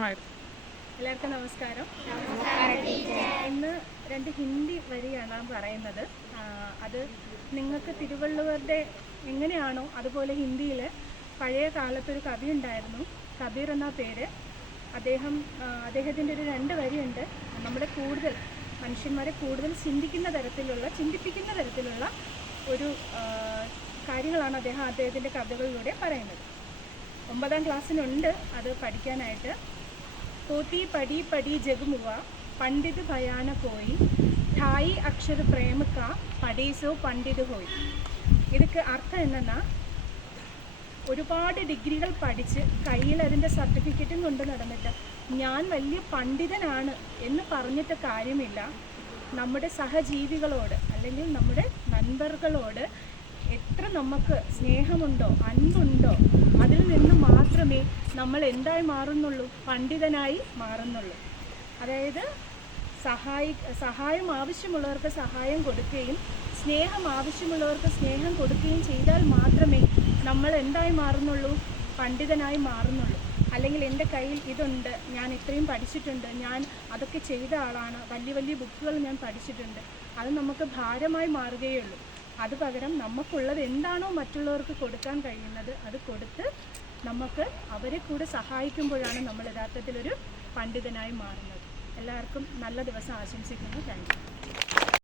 എല്ലാവർക്കും നമസ്കാരം. ഇന്ന് 2 ഹിന്ദി വരിയാണ് പറയുന്നത്. അത് നിങ്ങൾക്ക് തിരുവള്ളുവരുടെ എങ്ങനെയാണോ അതുപോലെ ഹിന്ദിയിൽ പഴയ കാലത്തൊരു കവി ഉണ്ടായിരുന്നു, കബീർ എന്ന പേര്. അദ്ദേഹത്തിൻ്റെ ഒരു 2 വരിയുണ്ട്. നമ്മുടെ കൂടുതൽ മനുഷ്യന്മാരെ കൂടുതൽ ചിന്തിപ്പിക്കുന്ന തരത്തിലുള്ള ഒരു കാര്യങ്ങളാണ് അദ്ദേഹത്തിൻ്റെ കവിതകളിലൂടെ പറയുന്നത്. 9ാം ക്ലാസ്സിനുണ്ട് അത് പഠിക്കാനായിട്ട്. पोती पड़ी पड़ी जग मुआ पंडित भयान कोई ढाई अक्षर प्रेम का पड़ीसो पंडित होई. ഇതൊക്കെ അർത്ഥം എന്തെന്നാ, ഒരുപാട് ഡിഗ്രികൾ പഠിച്ച് കയ്യിൽ അതിൻ്റെ സർട്ടിഫിക്കറ്റും കൊണ്ട് നടന്നിട്ട് ഞാൻ വലിയ പണ്ഡിതനാണ് എന്ന് പറഞ്ഞിട്ട് കാര്യമില്ല. നമ്മുടെ സഹജീവികളോട് അല്ലെങ്കിൽ നമ്മുടെ നൻപറുകളോട് എത്ര നമുക്ക് സ്നേഹമുണ്ടോ അൻപുണ്ടോ അതിൽ നിന്ന് മാത്രമേ നമ്മൾ എന്തായി മാറുന്നുള്ളൂ, പണ്ഡിതനായി മാറുന്നുള്ളൂ. അതായത് സഹായം ആവശ്യമുള്ളവർക്ക് സഹായം കൊടുക്കുകയും സ്നേഹം ആവശ്യമുള്ളവർക്ക് സ്നേഹം കൊടുക്കുകയും ചെയ്താൽ മാത്രമേ നമ്മൾ എന്തായി മാറുന്നുള്ളൂ, പണ്ഡിതനായി മാറുന്നുള്ളൂ. അല്ലെങ്കിൽ എൻ്റെ കയ്യിൽ ഇതുണ്ട്, ഞാൻ ഇത്രയും പഠിച്ചിട്ടുണ്ട്, ഞാൻ അതൊക്കെ ചെയ്ത ആളാണ്, വലിയ വലിയ ബുക്കുകൾ ഞാൻ പഠിച്ചിട്ടുണ്ട്, അത് നമുക്ക് ഭാരമായി മാറുകയുള്ളൂ. അത് പകരം നമുക്കുള്ളത് എന്താണോ മറ്റുള്ളവർക്ക് കൊടുക്കാൻ കഴിയുന്നത് അത് കൊടുത്ത് നമുക്ക് അവരെ കൂടെ സഹായിക്കുമ്പോഴാണ് നമ്മൾ യഥാർത്ഥത്തിലൊരു പണ്ഡിതനായി മാറുന്നത്. എല്ലാവർക്കും നല്ല ദിവസം ആശംസിക്കുന്നു. Thank you.